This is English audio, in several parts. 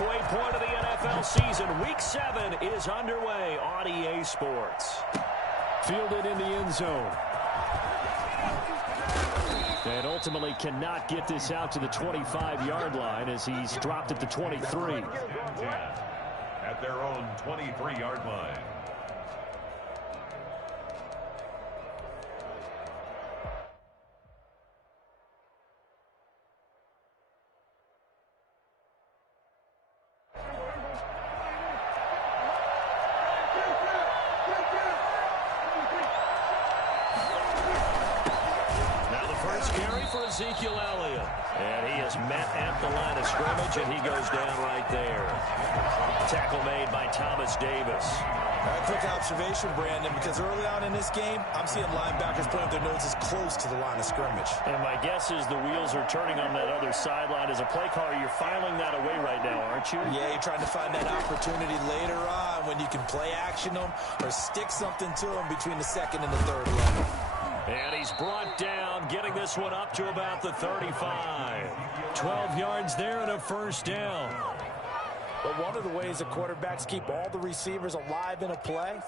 halfway point of the NFL season. Week 7 is underway on EA Sports. Fielded in the end zone. And ultimately cannot get this out to the 25-yard line as he's dropped at the 23. At their own 23-yard line. And he is met at the line of scrimmage, and he goes down right there. Tackle made by Thomas Davis. A quick observation, Brandon, because early on in this game, I'm seeing linebackers putting their noses close to the line of scrimmage. And my guess is the wheels are turning on that other sideline. As a play caller, you're filing that away right now, aren't you? Yeah, you're trying to find that opportunity later on when you can play action them or stick something to them between the second and the third level. And he's brought down, getting this one up to about the 35. 12 yards there and a first down. But one of the ways that quarterbacks keep all the receivers alive in a play,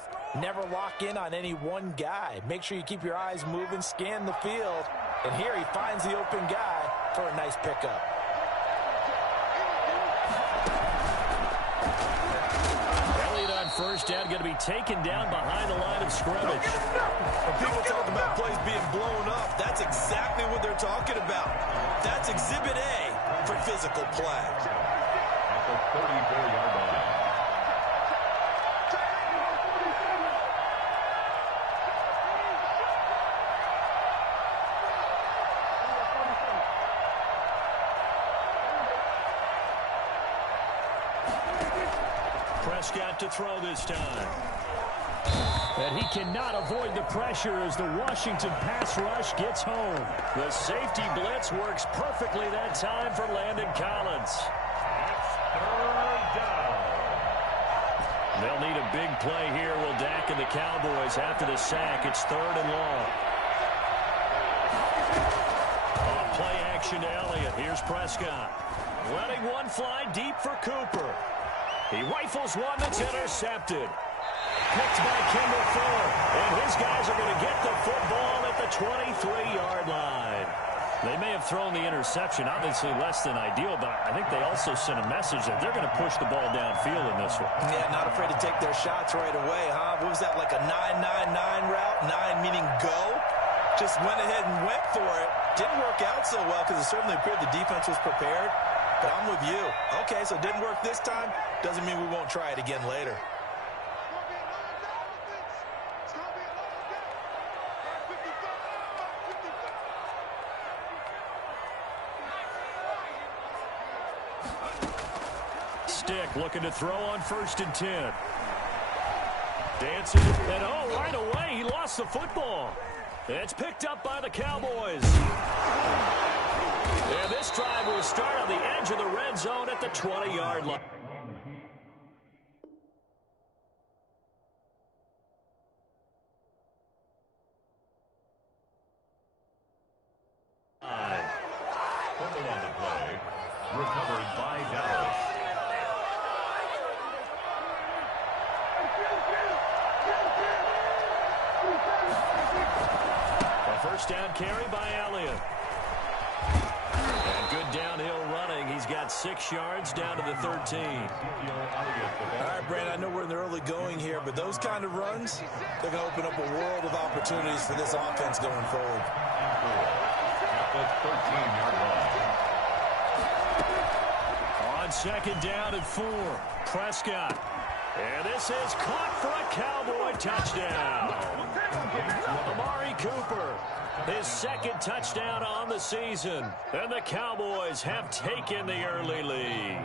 never lock in on any one guy. Make sure you keep your eyes moving, scan the field. And here he finds the open guy for a nice pickup. First down, going to be taken down behind the line of scrimmage. When people talk about plays being blown up, that's exactly what they're talking about. That's Exhibit A for physical play. At the 34-yard line. Prescott to throw this time. And he cannot avoid the pressure as the Washington pass rush gets home. The safety blitz works perfectly that time for Landon Collins. Third down. They'll need a big play here, will Dak and the Cowboys after the sack. It's 3rd and long. On play action to Elliott. Here's Prescott. Letting one fly deep for Cooper. He rifles one that's intercepted. Picked by Kendall Fuller. And his guys are going to get the football at the 23-yard line. They may have thrown the interception, obviously less than ideal, but I think they also sent a message that they're going to push the ball downfield in this one. Yeah, not afraid to take their shots right away, huh? What was that, like a 9-9-9 route? 9 meaning go? Just went ahead and went for it. Didn't work out so well because it certainly appeared the defense was prepared. But I'm with you. Okay, so it didn't work this time. Doesn't mean we won't try it again later. Stick looking to throw on 1st and 10. Dancing, and right away, he lost the football. It's picked up by the Cowboys. And this drive will start on the edge of the red zone at the 20-yard line. Fumble on the play. Recovered by Dallas. A first down carry by Elliott. And good downhill running. He's got 6 yards down to the 13. All right, Brandon, I know we're in the early going here, but those kind of runs, they're going to open up a world of opportunities for this offense going forward. At the 13-yard line. On 2nd down and 4, Prescott. And this is caught for a Cowboy touchdown. Amari Cooper, his 2nd touchdown on the season. And the Cowboys have taken the early lead.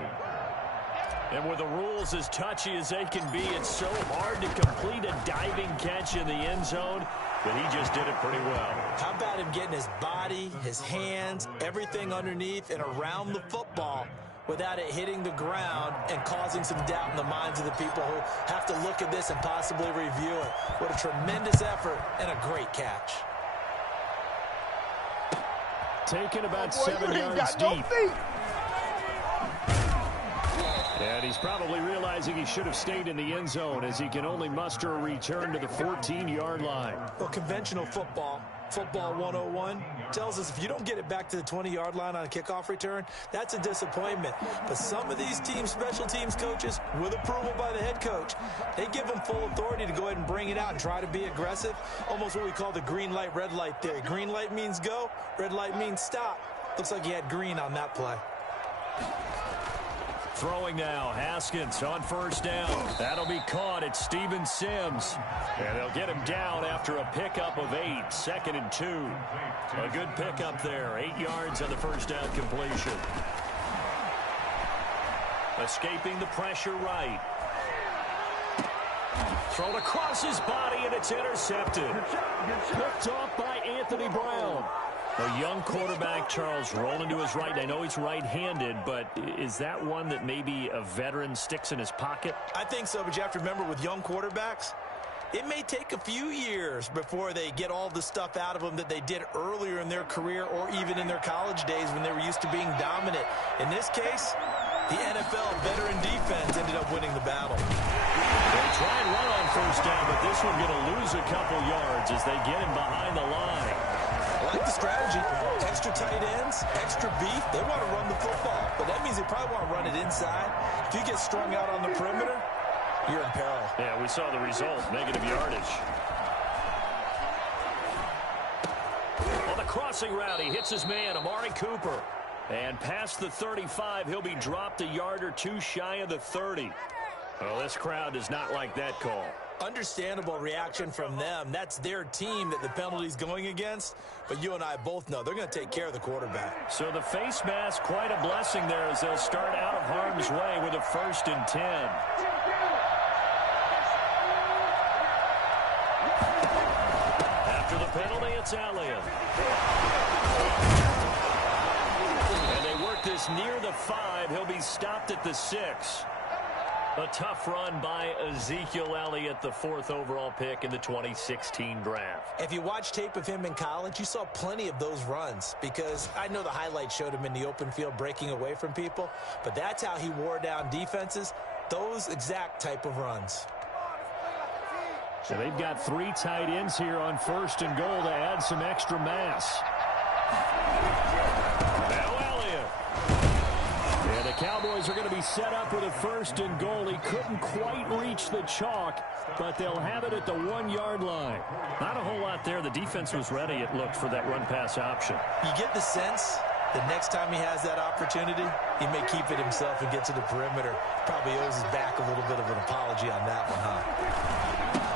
And with the rules as touchy as they can be, it's so hard to complete a diving catch in the end zone, but he just did it pretty well. How about him getting his body, his hands, everything underneath and around the football without it hitting the ground and causing some doubt in the minds of the people who have to look at this and possibly review it. What a tremendous effort and a great catch. Taken about 7 yards deep. he's probably realizing he should have stayed in the end zone as he can only muster a return to the 14-yard line. Well, conventional football 101, tells us if you don't get it back to the 20-yard line on a kickoff return, that's a disappointment. But some of these teams, special teams coaches, with approval by the head coach, they give them full authority to go ahead and bring it out and try to be aggressive, almost what we call the green light, red light theory. Green light means go, red light means stop. Looks like he had green on that play. Throwing now, Haskins on first down. That'll be caught at Steven Sims. And they'll get him down after a pickup of 8, 2nd and 2. A good pickup there, 8 yards on the first down completion. Escaping the pressure right. Thrown across his body, and it's intercepted. Picked off by Anthony Brown. A young quarterback, Charles, rolling to his right. I know he's right-handed, but is that one that maybe a veteran sticks in his pocket? I think so, but you have to remember with young quarterbacks, it may take a few years before they get all the stuff out of them that they did earlier in their career or even in their college days when they were used to being dominant. In this case, the NFL veteran defense ended up winning the battle. They try and run on first down, but this one going to lose a couple yards as they get him behind the line. I like the strategy. Extra tight ends, extra beef. They want to run the football, but that means they probably want to run it inside. If you get strung out on the perimeter, you're in peril. Yeah, we saw the result, negative yardage. On the crossing route, he hits his man, Amari Cooper. And past the 35, he'll be dropped a yard or two shy of the 30. Well, this crowd does not like that call. Understandable reaction from them. That's their team that the penalty's going against. But you and I both know they're going to take care of the quarterback. So the face mask, quite a blessing there as they'll start out of harm's way with a 1st and 10. After the penalty, it's Elliott. And they work this near the 5. He'll be stopped at the 6. A tough run by Ezekiel Elliott, the 4th overall pick in the 2016 draft. If you watch tape of him in college, you saw plenty of those runs because I know the highlights showed him in the open field breaking away from people, but that's how he wore down defenses, those exact type of runs. So they've got 3 tight ends here on 1st and goal to add some extra mass. The Cowboys are going to be set up with a 1st and goal. He couldn't quite reach the chalk, but they'll have it at the 1-yard line. Not a whole lot there. The defense was ready, it looked, for that run-pass option. You get the sense the next time he has that opportunity, he may keep it himself and get to the perimeter. Probably owes his back a little bit of an apology on that one, huh?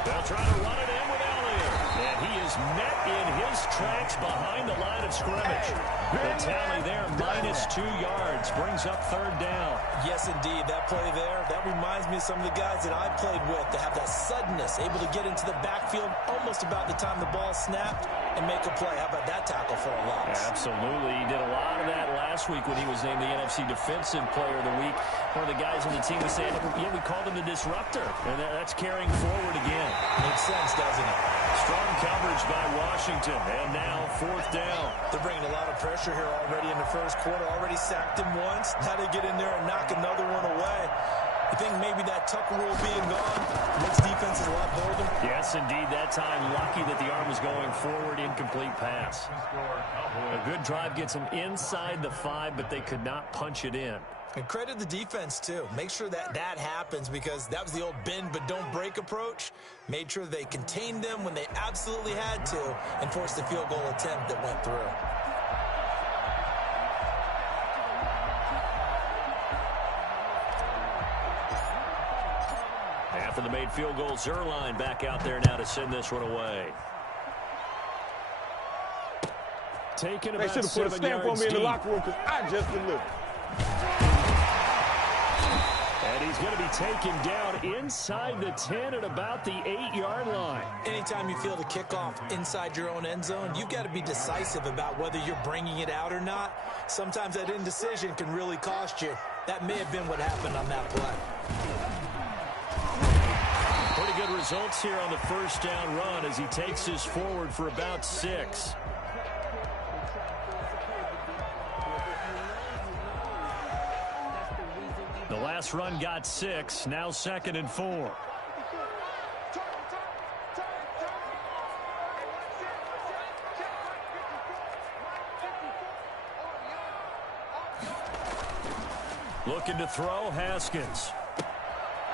They'll try to run it in with Elliott. And he is met in his tracks behind the line of scrimmage. The tally there, -2 yards, brings up 3rd down. Yes, indeed. That play there, that reminds me of some of the guys that I've played with to have that suddenness, able to get into the backfield almost about the time the ball snapped and make a play. How about that tackle for a loss? Yeah, absolutely. He did a lot of that last week when he was named the NFC Defensive Player of the Week. One of the guys on the team that said, yeah, we called him the disruptor. And that's carrying forward again. Makes sense, doesn't it? Strong coverage by Washington. And now 4th down. They're bringing a lot of pressure here already in the first quarter. Already sacked him once. Now they get in there and knock another one away. You think maybe that Tucker rule being gone makes defenses a lot bolder? Yes, indeed. That time, lucky that the arm was going forward, incomplete pass. A good drive gets them inside the 5, but they could not punch it in. And credit the defense, too. Make sure that that happens because that was the old bend but don't break approach. Made sure they contained them when they absolutely had to and forced the field goal attempt that went through. After the made field goal, Zerline back out there now to send this one away. Taking about 7 yards deep. They should have put a stamp on me in the locker room because I just delivered. And he's going to be taken down inside the 10 at about the 8-yard line. Anytime you feel the kickoff inside your own end zone, you've got to be decisive about whether you're bringing it out or not. Sometimes that indecision can really cost you. That may have been what happened on that play. Pretty good results here on the 1st down run as he takes this forward for about 6. The last run got 6. Now 2nd and 4. Looking to throw, Haskins.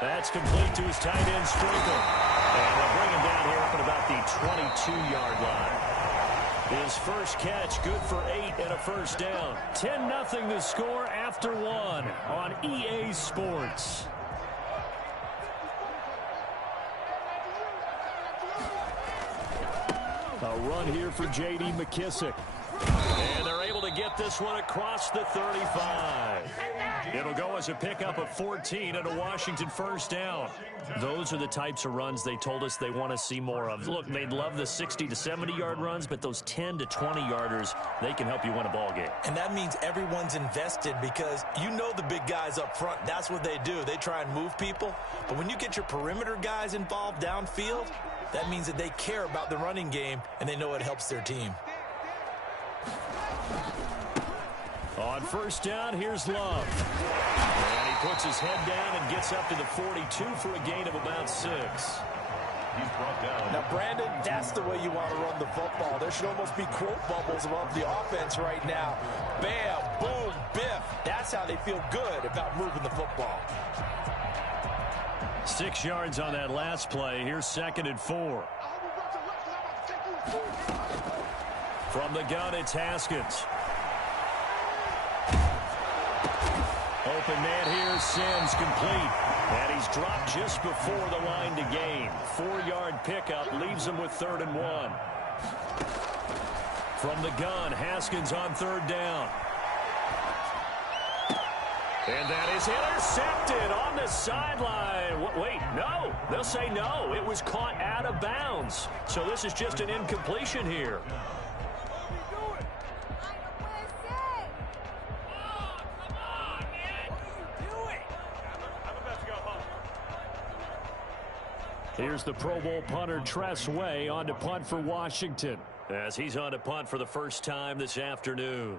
That's complete to his tight end, Sprinkle. And they'll bring him down here up at about the 22-yard line. His first catch, good for 8 and a first down. 10-0 the score after 1 on EA Sports. A run here for J.D. McKissick. And they're able to get this one across the 35. It'll go as a pickup of 14 and a Washington first down. Those are the types of runs they told us they want to see more of. Look, they'd love the 60 to 70-yard runs, but those 10 to 20-yarders, they can help you win a ball game. And that means everyone's invested because you know the big guys up front. That's what they do. They try and move people. But when you get your perimeter guys involved downfield, that means that they care about the running game, and they know it helps their team. On first down, here's Love. And he puts his head down and gets up to the 42 for a gain of about 6. He's brought down. Now, Brandon, that's the way you want to run the football. There should almost be quote bubbles above the offense right now. Bam, boom, biff. That's how they feel good about moving the football. 6 yards on that last play. Here's 2nd and 4. From the gun, it's Haskins. Open man here, Sims complete. And he's dropped just before the line to gain. 4-yard pickup leaves him with 3rd and 1. From the gun, Haskins on 3rd down. And that is intercepted on the sideline. Wait, no. They'll say no. It was caught out of bounds. So this is just an incompletion here. Here's the Pro Bowl punter, Tress Way, on to punt for Washington, as he's on to punt for the first time this afternoon.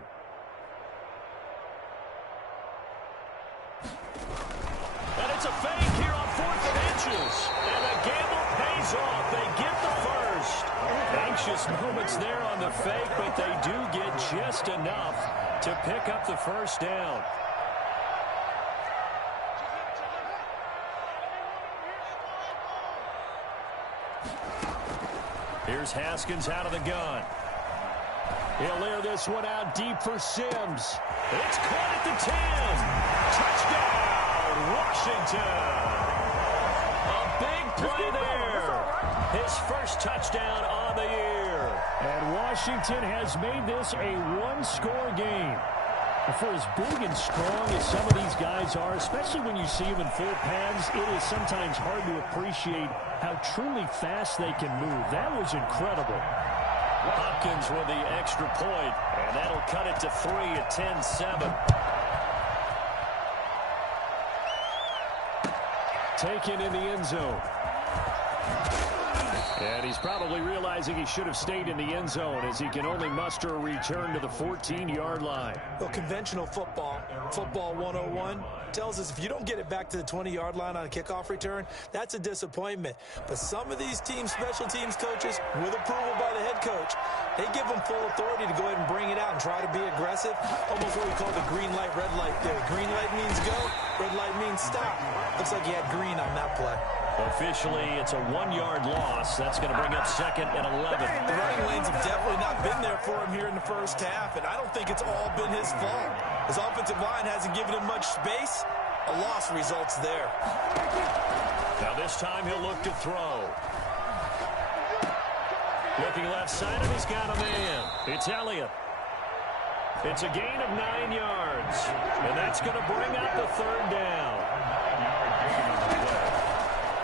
And it's a fake here on 4th and inches. And the gamble pays off. They get the first. Anxious moments there on the fake, but they do get just enough to pick up the first down. Here's Haskins out of the gun. He'll air this one out deep for Sims. It's caught at the 10. Touchdown, Washington. A big play there. His first touchdown on the year. And Washington has made this a one-score game. For as big and strong as some of these guys are, especially when you see them in full pads, it is sometimes hard to appreciate how truly fast they can move. That was incredible. Hopkins with the extra point, and that'll cut it to 3 at 10-7. Taken in the end zone. And he's probably realizing he should have stayed in the end zone as he can only muster a return to the 14-yard line. Well, conventional football 101, tells us if you don't get it back to the 20-yard line on a kickoff return, that's a disappointment. But some of these teams, special teams coaches, with approval by the head coach, they give them full authority to go ahead and bring it out and try to be aggressive. Almost what we call the green light, red light theory. Green light means go, red light means stop. Looks like he had green on that play. Officially, it's a 1-yard loss. That's going to bring up 2nd and 11. The running lanes have definitely not been there for him here in the first half, and I don't think it's all been his fault. His offensive line hasn't given him much space. A loss results there. Now this time he'll look to throw. Looking left side, and he's got a man. It's Elliott. It's a gain of 9 yards, and that's going to bring up the 3rd down.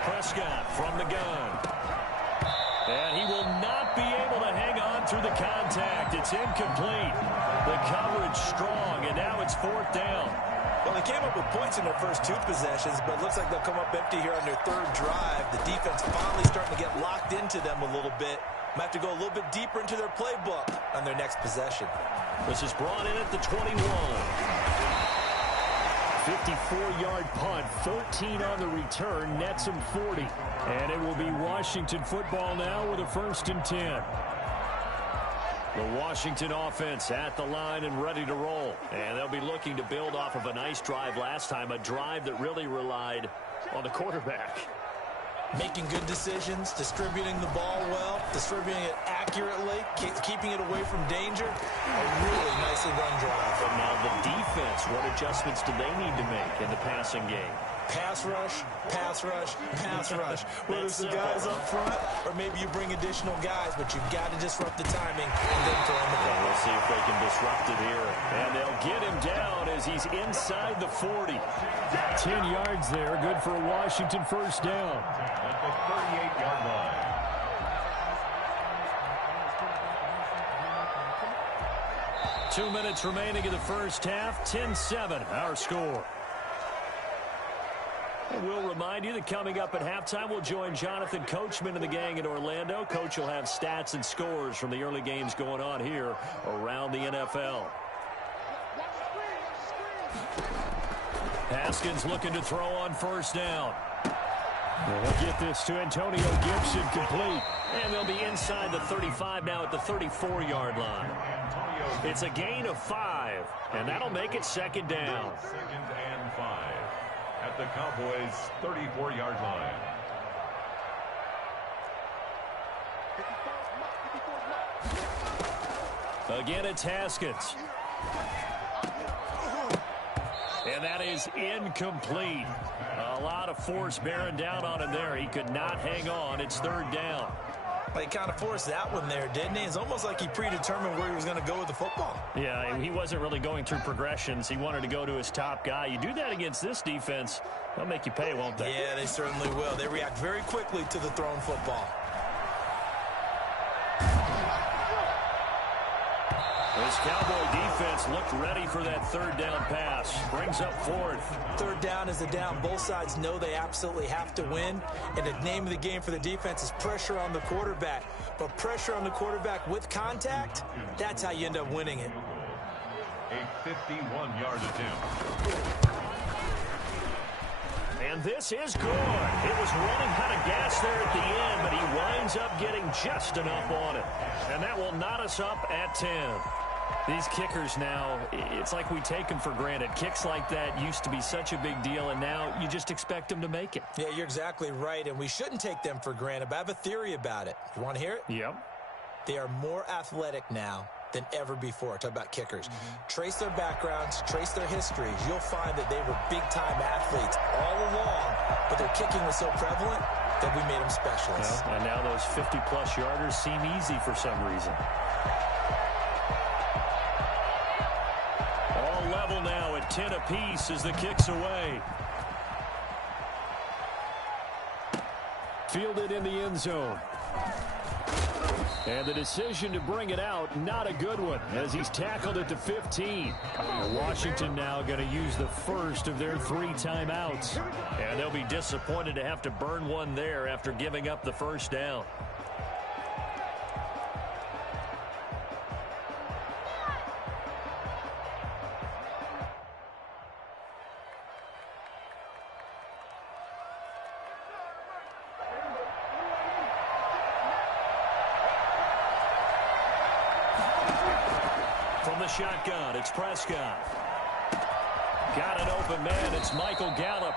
Prescott from the gun. And he will not be able to hang on through the contact. It's incomplete. The coverage strong, and now it's 4th down. Well, they came up with points in their first 2 possessions, but it looks like they'll come up empty here on their 3rd drive. The defense finally starting to get locked into them a little bit. Might have to go a little bit deeper into their playbook on their next possession. This is brought in at the 21. 54-yard punt, 13 on the return, nets him 40. And it will be Washington football now with a 1st and 10. The Washington offense at the line and ready to roll. And they'll be looking to build off of a nice drive last time, a drive that really relied on the quarterback. Making good decisions, distributing the ball well, distributing it accurately, keeping it away from danger. A really nicely run drive. But now the defense, what adjustments do they need to make in the passing game? Pass rush, pass rush, pass rush. Whether it's the guys up front or maybe you bring additional guys, but you've got to disrupt the timing and then throw in the ball. We'll see if they can disrupt it here. And they'll get him down as he's inside the 40. 10 yards there, good for a Washington 1st down. At the 38-yard line. Two minutes remaining in the first half, 10-7, our score. And we'll remind you that coming up at halftime, we'll join Jonathan Coachman and the gang in Orlando. Coach will have stats and scores from the early games going on here around the NFL. Haskins looking to throw on 1st down. They'll get this to Antonio Gibson complete. And they'll be inside the 35 now at the 34-yard line. It's a gain of 5, and that'll make it 2nd down. 2nd and 5 at the Cowboys' 34-yard line. Again, it's Haskins. And that is incomplete. A lot of force bearing down on him there. He could not hang on. It's 3rd down. Well, he kind of forced that one there, didn't he? It's almost like he predetermined where he was going to go with the football. Yeah, he wasn't really going through progressions. He wanted to go to his top guy. You do that against this defense, they'll make you pay, won't they? Yeah, they certainly will. They react very quickly to the thrown football. This Cowboy defense looked ready for that 3rd down pass. Brings up 4th. 3rd down is a down. Both sides know they absolutely have to win. And the name of the game for the defense is pressure on the quarterback. But pressure on the quarterback with contact, that's how you end up winning it. A 51-yard attempt. And this is good. It was running out of gas there at the end, but he winds up getting just enough on it. And that will knot us up at 10. These kickers now, it's like we take them for granted. Kicks like that used to be such a big deal, and now you just expect them to make it. Yeah, you're exactly right, and we shouldn't take them for granted, but I have a theory about it. You want to hear it? Yep. They are more athletic now than ever before. Talk about kickers. Trace their backgrounds, trace their histories. You'll find that they were big-time athletes all along, but their kicking was so prevalent that we made them specialists. Well, and now those 50-plus yarders seem easy for some reason. All level now at 10 apiece as the kick's away. Fielded in the end zone. And the decision to bring it out, not a good one, as he's tackled at the 15. Washington now going to use the first of their 3 timeouts. And they'll be disappointed to have to burn one there after giving up the 1st down. From the shotgun, it's Prescott. Got an open man, it's Michael Gallup.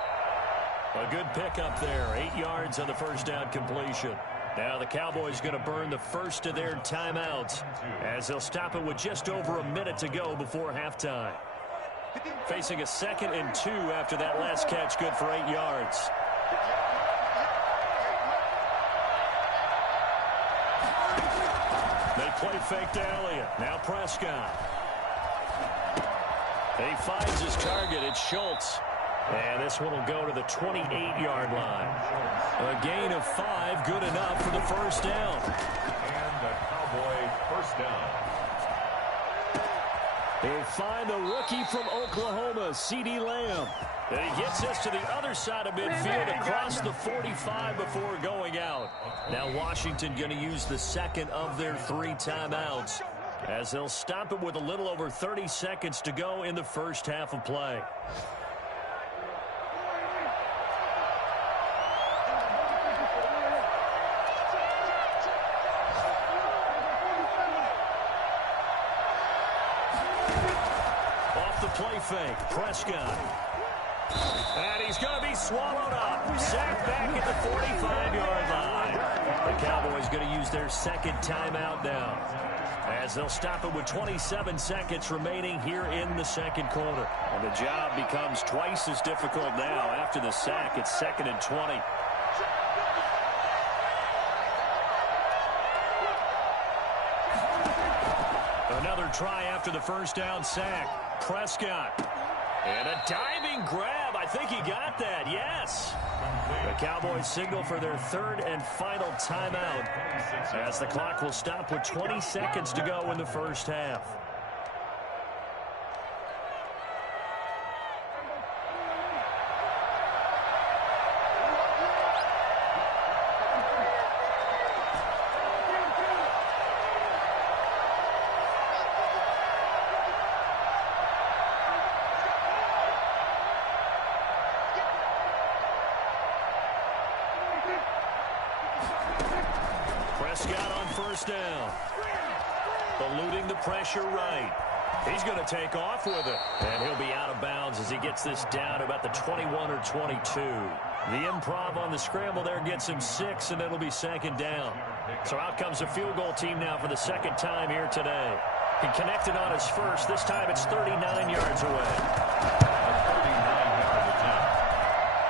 A good pickup there, 8 yards on the 1st down completion. Now the Cowboys going to burn the first of their timeouts as they'll stop it with just over a minute to go before halftime. Facing a 2nd and 2 after that last catch, good for 8 yards. They play fake to Elliott. Now Prescott. He finds his target. It's Schultz. And this one will go to the 28-yard line. A gain of 5, good enough for the 1st down. And the Cowboy 1st down. They find the rookie from Oklahoma, CeeDee Lamb. And he gets this to the other side of midfield across the 45 before going out. Now Washington going to use the 2nd of their 3 timeouts as they'll stop it with a little over 30 seconds to go in the first half of play. fake. Prescott. And he's going to be swallowed up. Sacked back at the 45-yard line. The Cowboys going to use their second timeout now, as they'll stop it with 27 seconds remaining here in the second quarter. And the job becomes twice as difficult now after the sack. It's 2nd and 20. Another try after the first down sack. Prescott. And a diving grab. I think he got that. Yes. The Cowboys signal for their third and final timeout, as the clock will stop with 20 seconds to go in the first half. Prescott on first down. Eluding the pressure right. He's going to take off with it. And he'll be out of bounds as he gets this down to about the 21 or 22. The improv on the scramble there gets him 6, and it'll be 2nd down. So out comes a field goal team now for the second time here today. He connected on his first. This time it's 39 yards away. 39-yard attempt.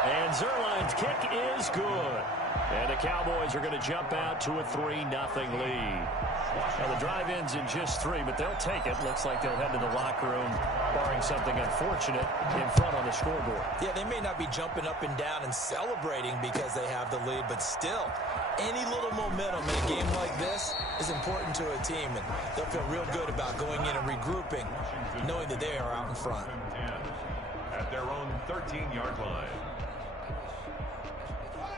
And Zerline's kick is good. And the Cowboys are going to jump out to a 3-0 lead. Now, the drive ends in just 3, but they'll take it. Looks like they'll head to the locker room, barring something unfortunate, in front on the scoreboard. Yeah, they may not be jumping up and down and celebrating because they have the lead, but still, any little momentum in a game like this is important to a team, and they'll feel real good about going in and regrouping, knowing that they are out in front. At their own 13-yard line.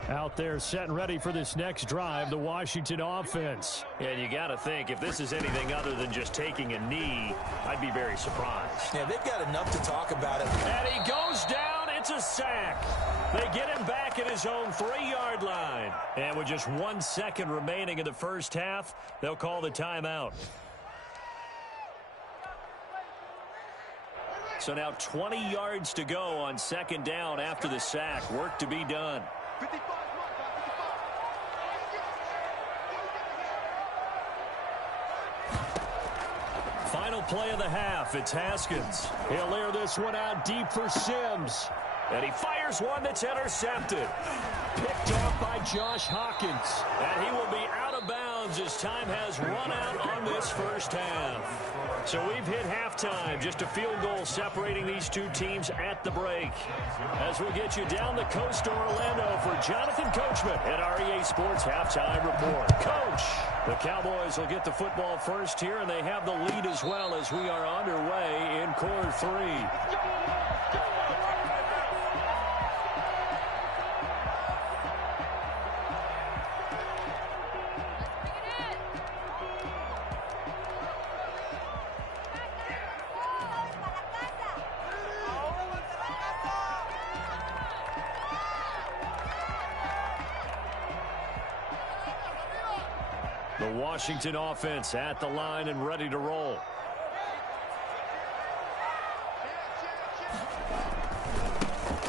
Out there set and ready for this next drive, the Washington offense. And you got to think, if this is anything other than just taking a knee, I'd be very surprised. Yeah, they've got enough to talk about it. And he goes down. It's a sack. They get him back at his own 3-yard line. And with just 1 second remaining in the first half, they'll call the timeout. So now 20 yards to go on 2nd down after the sack. Work to be done. Final play of the half. It's Haskins. He'll air this one out deep for Sims. And he fires one that's intercepted. Picked off by Josh Hawkins. And he will be out of bounds as time has run out on this first half. So we've hit halftime. Just a field goal separating these two teams at the break. As we'll get you down the coast to Orlando for Jonathan Coachman at our EA Sports Halftime Report. Coach, the Cowboys will get the football first here, and they have the lead as well as we are underway in quarter 3. The Washington offense at the line and ready to roll.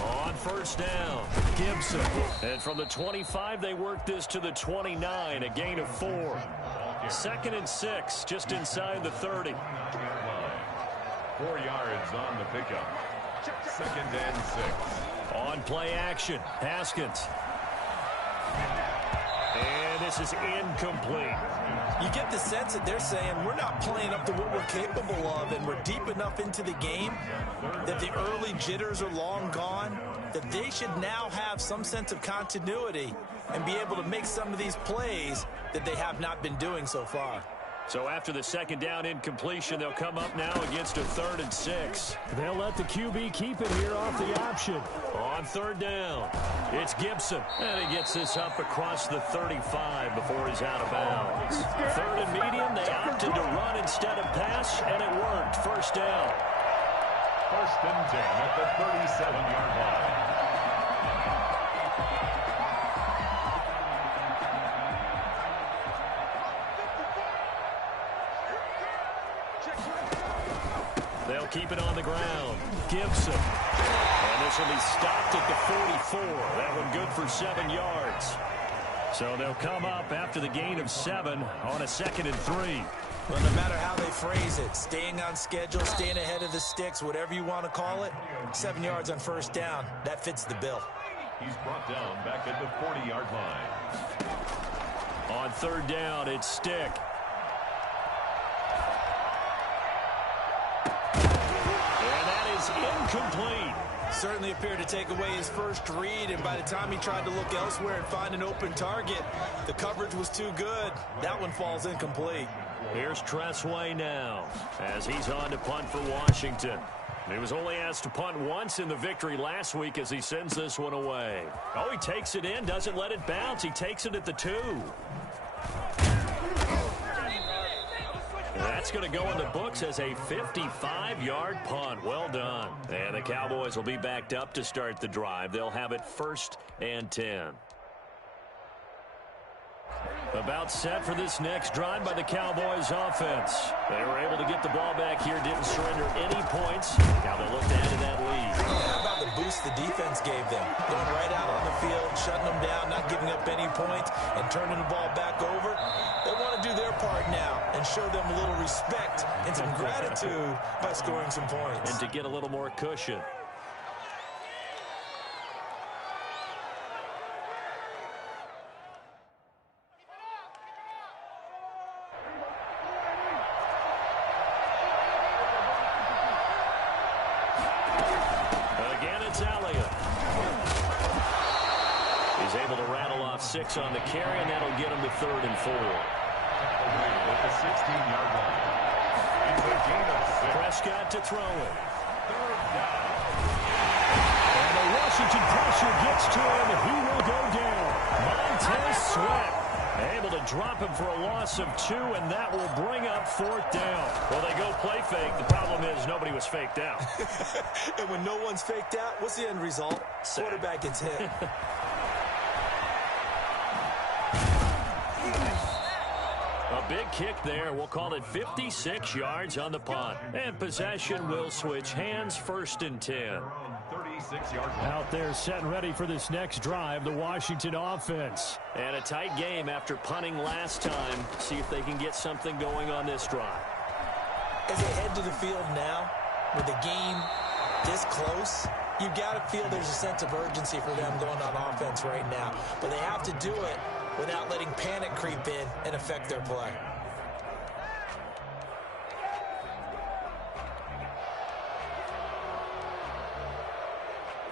On first down, Gibson. And from the 25, they work this to the 29, a gain of 4. 2nd and 6, just inside the 30. 4 yards on the pickup. 2nd and 6. On play action, Haskins. And this is incomplete. You get the sense that they're saying we're not playing up to what we're capable of, and we're deep enough into the game that the early jitters are long gone, that they should now have some sense of continuity and be able to make some of these plays that they have not been doing so far. So after the 2nd down incompletion, they'll come up now against a 3rd and 6. They'll let the QB keep it here off the option. On 3rd down, it's Gibson. And he gets this up across the 35 before he's out of bounds. 3rd and medium, they opted to run instead of pass, and it worked. 1st down. 1st and 10 at the 37-yard line. They'll keep it on the ground. Gibson. And this will be stopped at the 44. That one good for 7 yards. So they'll come up after the gain of 7 on a 2nd and 3. Well, no matter how they phrase it, staying on schedule, staying ahead of the sticks, whatever you want to call it, 7 yards on first down, that fits the bill. He's brought down back at the 40-yard line. On 3rd down, it's Stick. And that is incomplete. Certainly appeared to take away his first read, and by the time he tried to look elsewhere and find an open target, the coverage was too good. That one falls incomplete. Here's Tressway now as he's on to punt for Washington. He was only asked to punt once in the victory last week as he sends this one away. Oh, he takes it in, doesn't let it bounce. He takes it at the 2. That's going to go in the books as a 55-yard punt. Well done. And the Cowboys will be backed up to start the drive. They'll have it 1st and 10. About set for this next drive by the Cowboys offense. They were able to get the ball back here, didn't surrender any points. Now they look to add to that lead. How about the boost the defense gave them? Going right out on the field, shutting them down, not giving up any points, and turning the ball back over. They want to do their part now and show them a little respect and some gratitude by scoring some points. And to get a little more cushion. He's able to rattle off 6 on the carry, and that'll get him to 3rd and 4. At the 16-yard line. It's a gain of 6. Prescott to throw it. 3rd down. And the Washington pressure gets to him, and he will go down. Montez Sweat able to drop him for a loss of 2, and that will bring up 4th down. Well, they go play fake. The problem is nobody was faked out. And when no one's faked out, what's the end result? Quarterback gets hit. A big kick there. We'll call it 56 yards on the punt. And possession will switch hands, 1st and 10. 36-yard line. Out there set and ready for this next drive, the Washington offense. And a tight game after punting last time. See if they can get something going on this drive. As they head to the field now, with the game this close, you've got to feel there's a sense of urgency for them going on offense right now. But they have to do it without letting panic creep in and affect their play.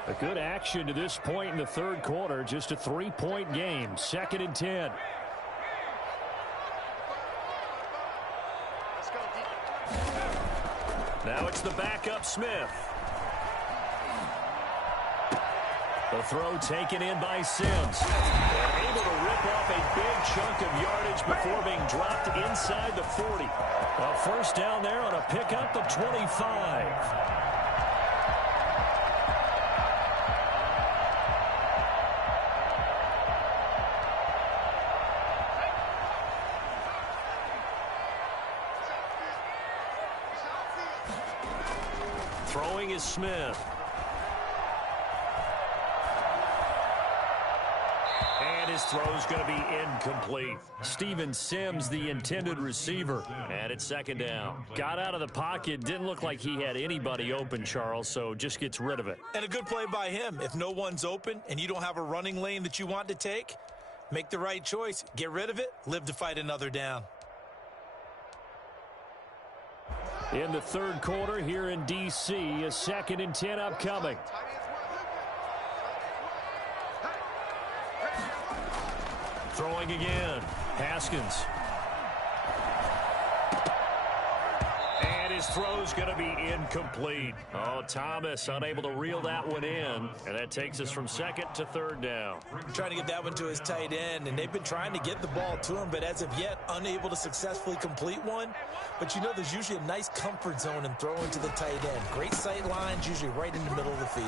A good action to this point in the 3rd quarter. Just a 3-point game. 2nd and 10. Now it's the backup Smith. The throw taken in by Sims. They're able to rip off a big chunk of yardage before being dropped inside the 40. A 1st down there on a pickup of 25. Throwing is Smith. And his throw's going to be incomplete. Steven Sims, the intended receiver. And it's 2nd down. Got out of the pocket. Didn't look like he had anybody open, Charles, so just gets rid of it. And a good play by him. If no one's open and you don't have a running lane that you want to take, make the right choice. Get rid of it. Live to fight another down. In the 3rd quarter here in D.C., a 2nd and 10 upcoming. Throwing again. Haskins. And his throw's going to be incomplete. Oh, Thomas unable to reel that one in. And that takes us from 2nd to 3rd down. Trying to get that one to his tight end, and they've been trying to get the ball to him, but as of yet, unable to successfully complete one. But you know there's usually a nice comfort zone in throwing to the tight end. Great sight lines, usually right in the middle of the field.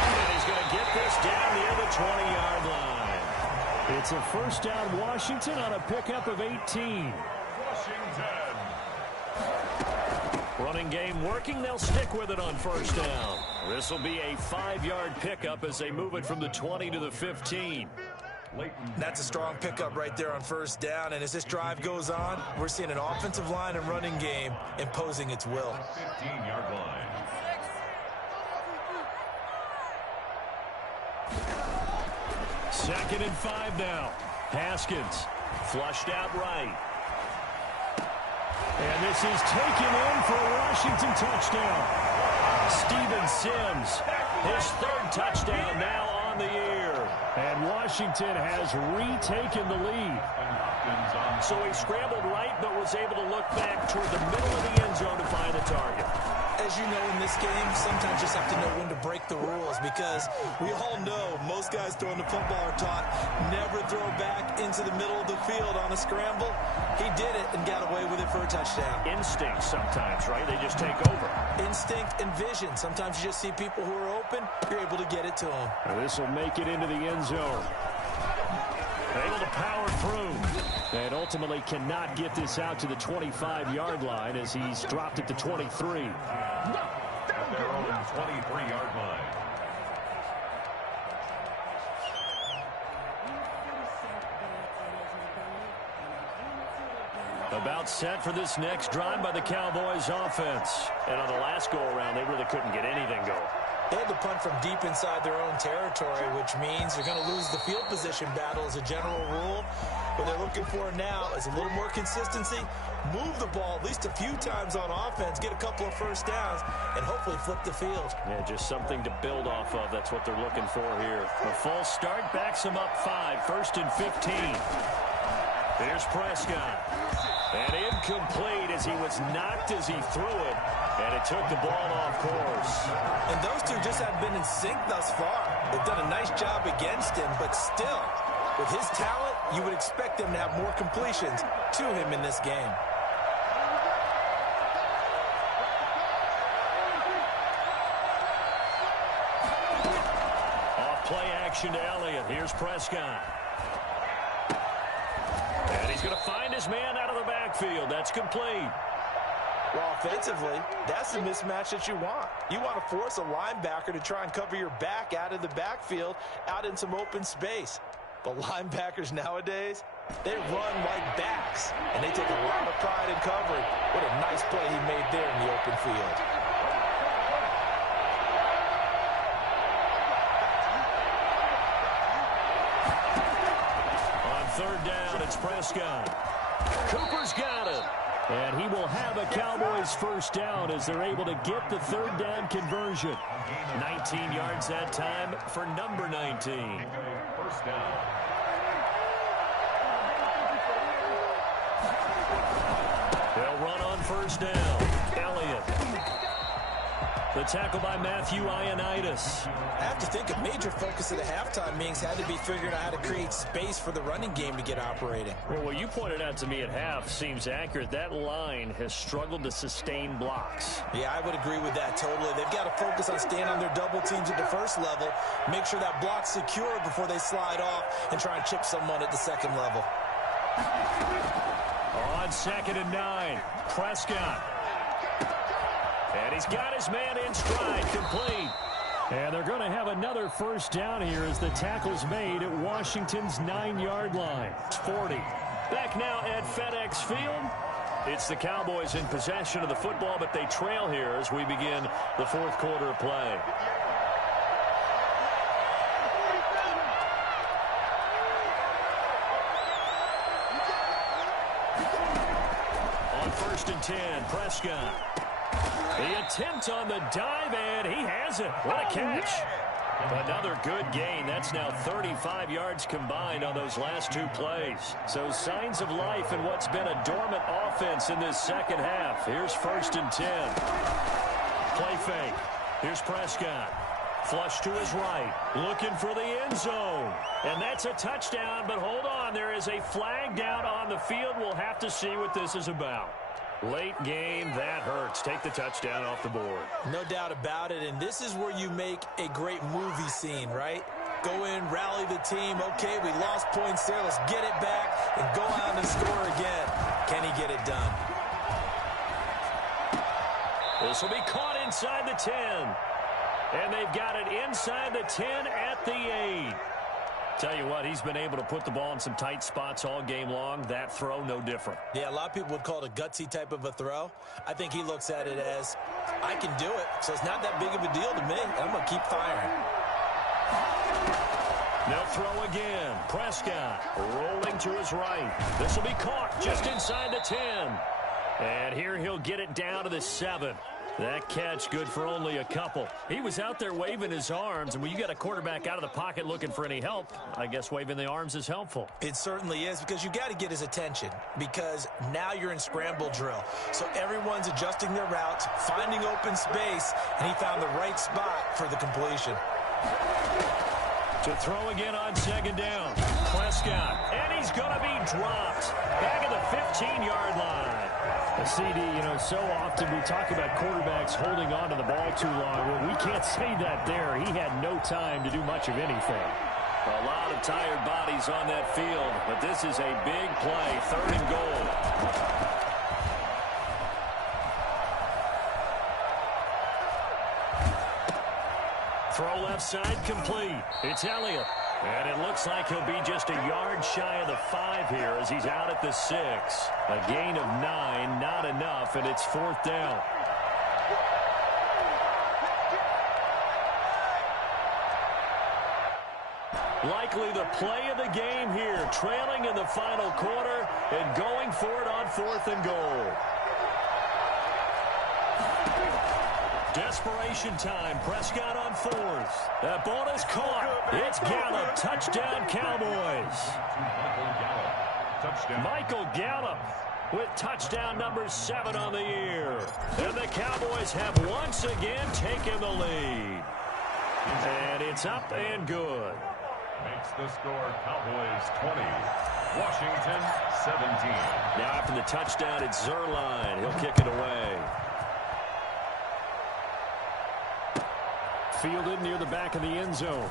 And he's going to get this down near the 20-yard line. It's a 1st down Washington on a pickup of 18. Washington. Running game working. They'll stick with it on first down. This will be a 5-yard pickup as they move it from the 20 to the 15. That's a strong pickup right there on first down. And as this drive goes on, we're seeing an offensive line and running game imposing its will. 15-yard line. Second and 5 now. Haskins flushed out right. And this is taken in for a Washington touchdown. Steven Sims, his 3rd touchdown now on the year. And Washington has retaken the lead. So he scrambled right, but was able to look back toward the middle of the end zone to find the target. As you know, in this game, sometimes you just have to know when to break the rules, because we all know most guys throwing the football are taught never throw back into the middle of the field on a scramble. He did it and got away with it for a touchdown. Instinct sometimes, right? They just take over. Instinct and vision. Sometimes you just see people who are open, you're able to get it to them. And this will make it into the end zone. Able to power through. And ultimately cannot get this out to the 25-yard line as he's dropped it to 23. At their own 23-yard line. About set for this next drive by the Cowboys offense. And on the last go-around, they really couldn't get anything going. They had to punt from deep inside their own territory, which means they're going to lose the field position battle as a general rule. What they're looking for now is a little more consistency, move the ball at least a few times on offense, get a couple of first downs, and hopefully flip the field. Yeah, just something to build off of. That's what they're looking for here. A false start backs them up 5, 1st and 15. Here's Prescott. And incomplete as he was knocked as he threw it. And it took the ball off course. And those two just haven't been in sync thus far. They've done a nice job against him, but still, with his talent, you would expect them to have more completions to him in this game. Off play action to Elliott. Here's Prescott. And he's going to find his man out of the backfield. That's complete. Well, offensively, that's the mismatch that you want. You want to force a linebacker to try and cover your back out of the backfield, out in some open space. But linebackers nowadays, they run like backs, and they take a lot of pride in covering. What a nice play he made there in the open field. On 3rd down, it's Prescott. Cooper's got it. And he will have a Cowboys first down as they're able to get the 3rd down conversion. 19 yards that time for number 19. First down. They'll run on first down. Elliott. The tackle by Matthew Ioannidis. I have to think a major focus of the halftime meetings had to be figuring out how to create space for the running game to get operating. Well, what you pointed out to me at half seems accurate. That line has struggled to sustain blocks. Yeah, I would agree with that totally. They've got to focus on staying on their double teams at the first level, make sure that block's secure before they slide off and try and chip someone at the second level. On 2nd and 9, Prescott. And he's got his man in stride, complete. And they're going to have another first down here as the tackle's made at Washington's 9-yard line. It's 40. Back now at FedEx Field. It's the Cowboys in possession of the football, but they trail here as we begin the 4th quarter of play. On 1st and 10, Prescott. The attempt on the dive, and he has it. What a catch. Another good gain. That's now 35 yards combined on those last 2 plays. So signs of life in what's been a dormant offense in this second half. Here's 1st and 10. Play fake. Here's Prescott. Flush to his right. Looking for the end zone. And that's a touchdown, but hold on. There is a flag down on the field. We'll have to see what this is about. Late game, that hurts. Take the touchdown off the board. No doubt about it, and this is where you make a great movie scene, right? Go in, rally the team. Okay, we lost points there. Let's get it back and go out and score again. Can he get it done? This will be caught inside the 10. And they've got it inside the 10 at the 8. Tell you what, he's been able to put the ball in some tight spots all game long. That throw, no different. Yeah, a lot of people would call it a gutsy type of a throw. I think he looks at it as, I can do it, so it's not that big of a deal to me. I'm going to keep firing. They'll throw again. Prescott rolling to his right. This will be caught just inside the 10. And here he'll get it down to the 7. That catch good for only a couple. He was out there waving his arms, and when you got a quarterback out of the pocket looking for any help, I guess waving the arms is helpful. It certainly is, because you got to get his attention, because now you're in scramble drill. So everyone's adjusting their routes, finding open space, and he found the right spot for the completion. To throw again on second down. Prescott, and he's going to be dropped back at the 15-yard line. A CD, so often we talk about quarterbacks holding on to the ball too long. Well, we can't say that there. He had no time to do much of anything. A lot of tired bodies on that field, but this is a big play, 3rd and goal. Throw left side complete. It's Elliott. And it looks like he'll be just a yard shy of the 5 here as he's out at the 6. A gain of 9, not enough, and it's 4th down. Likely the play of the game here, trailing in the final quarter and going for it on 4th and goal. Desperation time. Prescott on 4th. That ball is caught. It's Gallup. Touchdown, Cowboys. Michael Gallup with touchdown number 7 on the year. And the Cowboys have once again taken the lead. And it's up and good. Makes the score Cowboys 20, Washington 17. Now after the touchdown, it's Zerline. He'll kick it away. Fielded near the back of the end zone.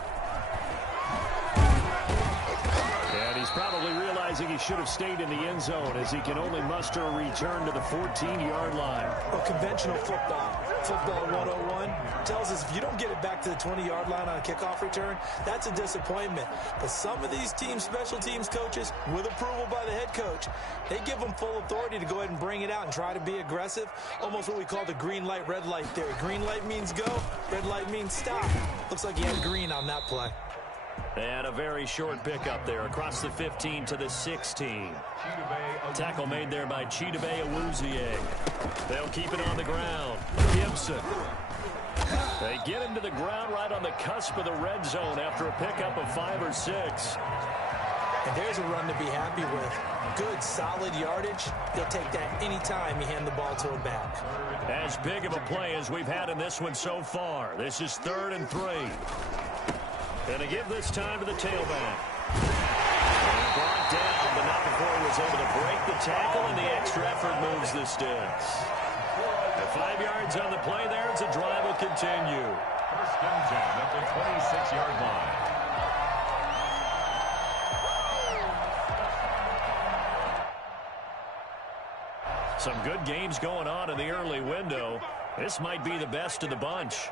And he's probably realizing he should have stayed in the end zone as he can only muster a return to the 14-yard line. Well, conventional football 101, tells us if you don't get it back to the 20-yard line on a kickoff return, that's a disappointment. But some of these teams, special teams coaches, with approval by the head coach, they give them full authority to go ahead and bring it out and try to be aggressive. Almost what we call the green light, red light theory. Green light means go, red light means stop. Looks like he had green on that play. And a very short pickup there across the 15 to the 16. Tackle made there by Chidobe Awuzie. They'll keep it on the ground. Gibson. They get him to the ground right on the cusp of the red zone after a pickup of 5 or 6. And there's a run to be happy with. Good, solid yardage. They'll take that anytime you hand the ball to a back. As big of a play as we've had in this one so far. This is 3rd and 3. And to give this time to the tailback. And brought down, but not before he was able to break the tackle, and the extra effort moves the sticks. The 5 yards on the play there as the drive will continue. 1st and 10 at the 26-yard line. Some good games going on in the early window. This might be the best of the bunch.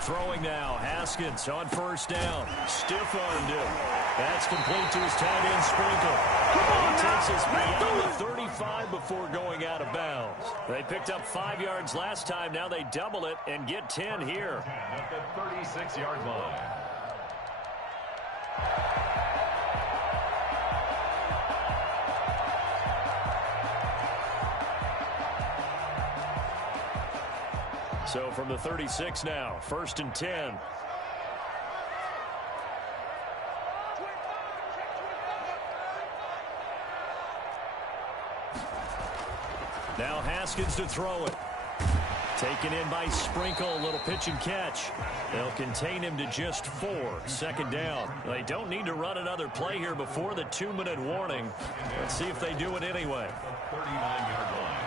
Throwing now, Haskins on 1st down. Stiff-armed him. That's complete to his tight end, Sprinkle. He takes us beyond the 35 before going out of bounds. They picked up 5 yards last time. Now they double it and get 10 here. At the 36-yard line. So from the 36 now, 1st and 10. Now Haskins to throw it. Taken in by Sprinkle, a little pitch and catch. They'll contain him to just 4. 2nd down. They don't need to run another play here before the 2-minute warning. Let's see if they do it anyway. 39-yard line.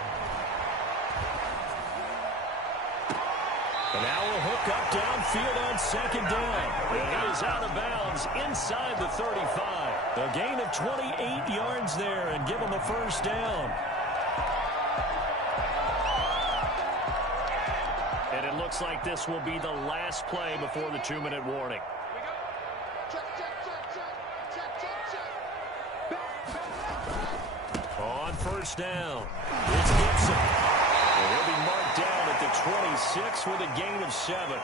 And now we'll hook up downfield on second down. And he is out of bounds inside the 35. A gain of 28 yards there and give him a first down. And it looks like this will be the last play before the 2-minute warning. On first down, it's Gibson. And he'll be marked down at the 26 with a gain of 7.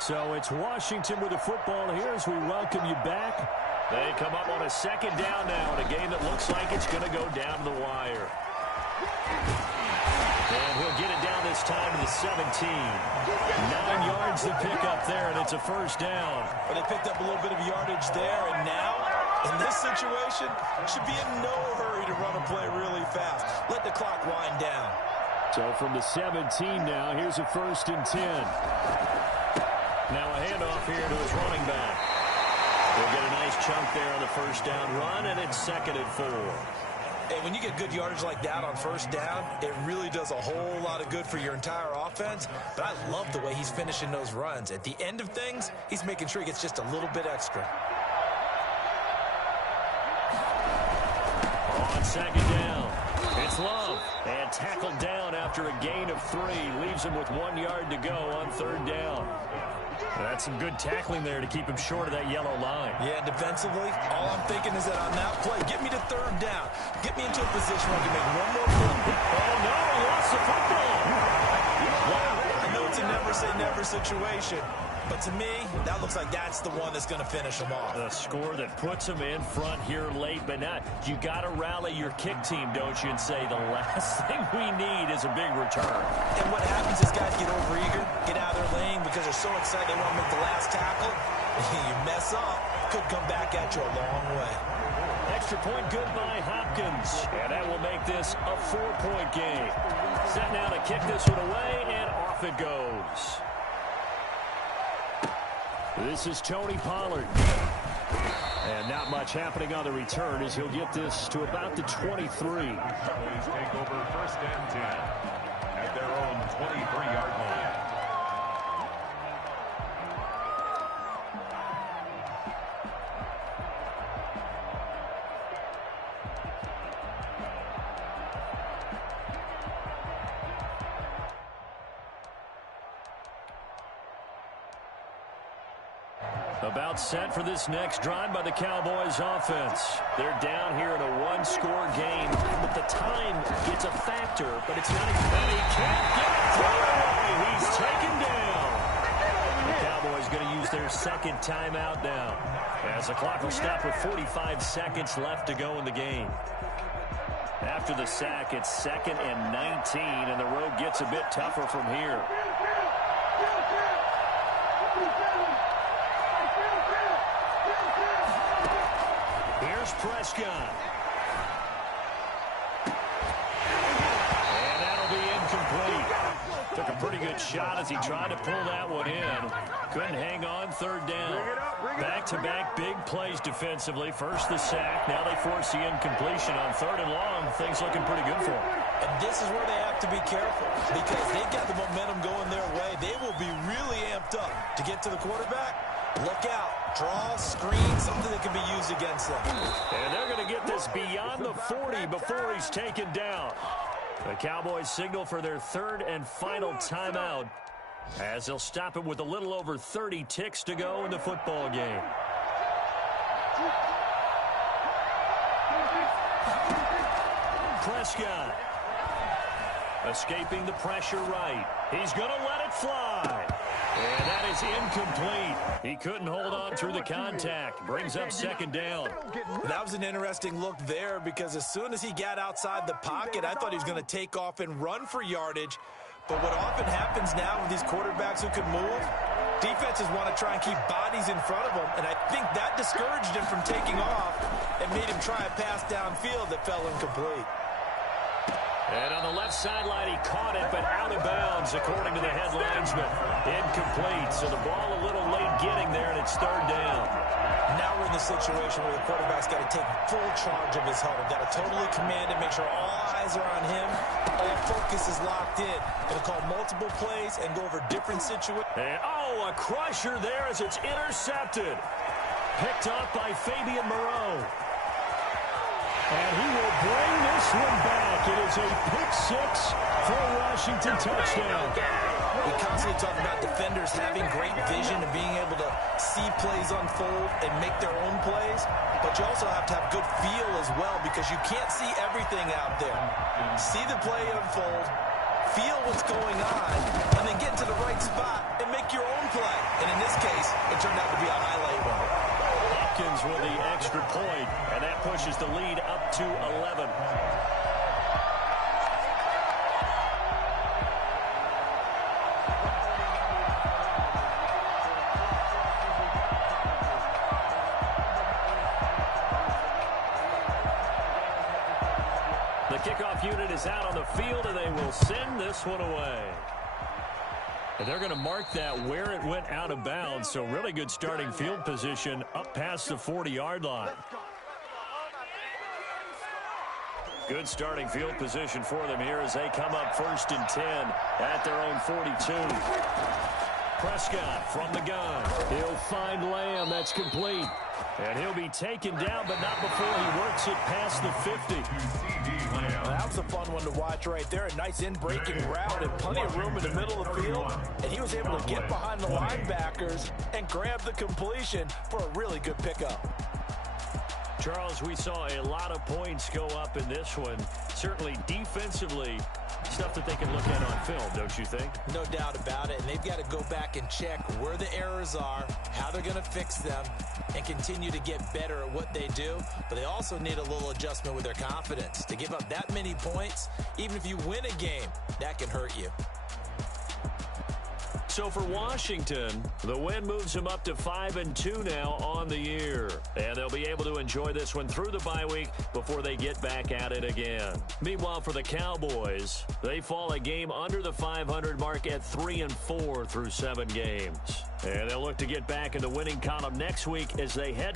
So it's Washington with the football here as we welcome you back. They come up on a second down now in a game that looks like it's going to go down to the wire. And he'll get it down this time to the 17. 9 yards to pick up there, and it's a first down. But they picked up a little bit of yardage there, and now, in this situation, should be in no hurry to run a play really fast. Let the clock wind down. So from the 17 now, here's a 1st and 10. Now a handoff here to his running back. He'll get a nice chunk there on the first down run, and it's 2nd and 4. Hey, when you get good yardage like that on first down, it really does a whole lot of good for your entire offense. But I love the way he's finishing those runs. At the end of things, he's making sure he gets just a little bit extra. On second down, it's Love. And tackled down after a gain of 3. Leaves him with 1 yard to go on 3rd down. That's some good tackling there to keep him short of that yellow line. Yeah, defensively, all I'm thinking is that on that play, get me to 3rd down. Get me into a position where I can make one more play. Oh, no, he lost the football. Wow, I know it's a never-say-never situation, but to me, that looks like that's the one that's going to finish him off. A score that puts him in front here late, but not. You got to rally your kick team, don't you, and say the last thing we need is a big return. And what happens is guys get overeager, get out of their lane because they're so excited they want to make the last tackle. You mess up, could come back at you a long way. Extra point good by Hopkins, and that will make this a 4-point game. Set now to kick this one away, and off it goes. This is Tony Pollard. And not much happening on the return as he'll get this to about the 23. Cowboys take over 1st and 10 at their own 23-yard line. About set for this next drive by the Cowboys offense. They're down here in a 1-score game, but the time gets a factor, but it's not and he can't get it through. He's taken down. The Cowboys going to use their 2nd timeout now, as the clock will stop with 45 seconds left to go in the game. After the sack, it's 2nd and 19, and the road gets a bit tougher from here. Here's Prescott. And that'll be incomplete. Took a pretty good shot as he tried to pull that one in. Couldn't hang on 3rd down. Back-to-back big plays defensively. First the sack. Now they force the incompletion on 3rd and long. Things looking pretty good for them. And this is where they have to be careful because they've got the momentum going their way. They will be really amped up to get to the quarterback. Look out. Draw, screen, something that can be used against them. And they're going to get this beyond the 40 before he's taken down. The Cowboys signal for their 3rd and final timeout as they'll stop it with a little over 30 ticks to go in the football game. Prescott escaping the pressure right. He's going to let it fly. And that is incomplete. He couldn't hold on through the contact. Brings up 2nd down. That was an interesting look there because as soon as he got outside the pocket, I thought he was going to take off and run for yardage. But what often happens now with these quarterbacks who can move, defenses want to try and keep bodies in front of them. And I think that discouraged him from taking off and made him try a pass downfield that fell incomplete. And on the left sideline, he caught it, but out of bounds, according to the head linesman. Incomplete, so the ball a little late getting there, and it's third down. Now we're in the situation where the quarterback's got to take full charge of his huddle. Got to totally command it, make sure all eyes are on him. All focus is locked in. Going to call multiple plays and go over different situations. And, oh, a crusher there as it's intercepted. Picked up by Fabian Moreau. And he will bring this one back. It is a pick-6 for a Washington touchdown. We constantly talk about defenders having great vision and being able to see plays unfold and make their own plays, but you also have to have good feel as well because you can't see everything out there. See the play unfold, feel what's going on, and then get to the right spot and make your own play. And in this case, it turned out to be a highlight one. Hopkins with the extra point, and that pushes the lead up to 11. The kickoff unit is out on the field, and they will send this one away. And they're going to mark that where it went out of bounds, so really good starting field position up past the 40-yard line. Good starting field position for them here as they come up 1st and 10 at their own 42. Prescott from the gun. He'll find Lamb. That's complete. And he'll be taken down, but not before he works it past the 50. Well, that was a fun one to watch right there. A nice in-breaking route and plenty of room in the middle of the field. And he was able to get behind the linebackers and grab the completion for a really good pickup. Charles, we saw a lot of points go up in this one. Certainly defensively, stuff that they can look at on film, don't you think? No doubt about it. And they've got to go back and check where the errors are, how they're going to fix them, and continue to get better at what they do. But they also need a little adjustment with their confidence. To give up that many points, even if you win a game, that can hurt you. So for Washington, the win moves them up to 5-2 now on the year. And they'll be able to enjoy this one through the bye week before they get back at it again. Meanwhile, for the Cowboys, they fall a game under the 500 mark at 3-4 through 7 games. And they'll look to get back in the winning column next week as they head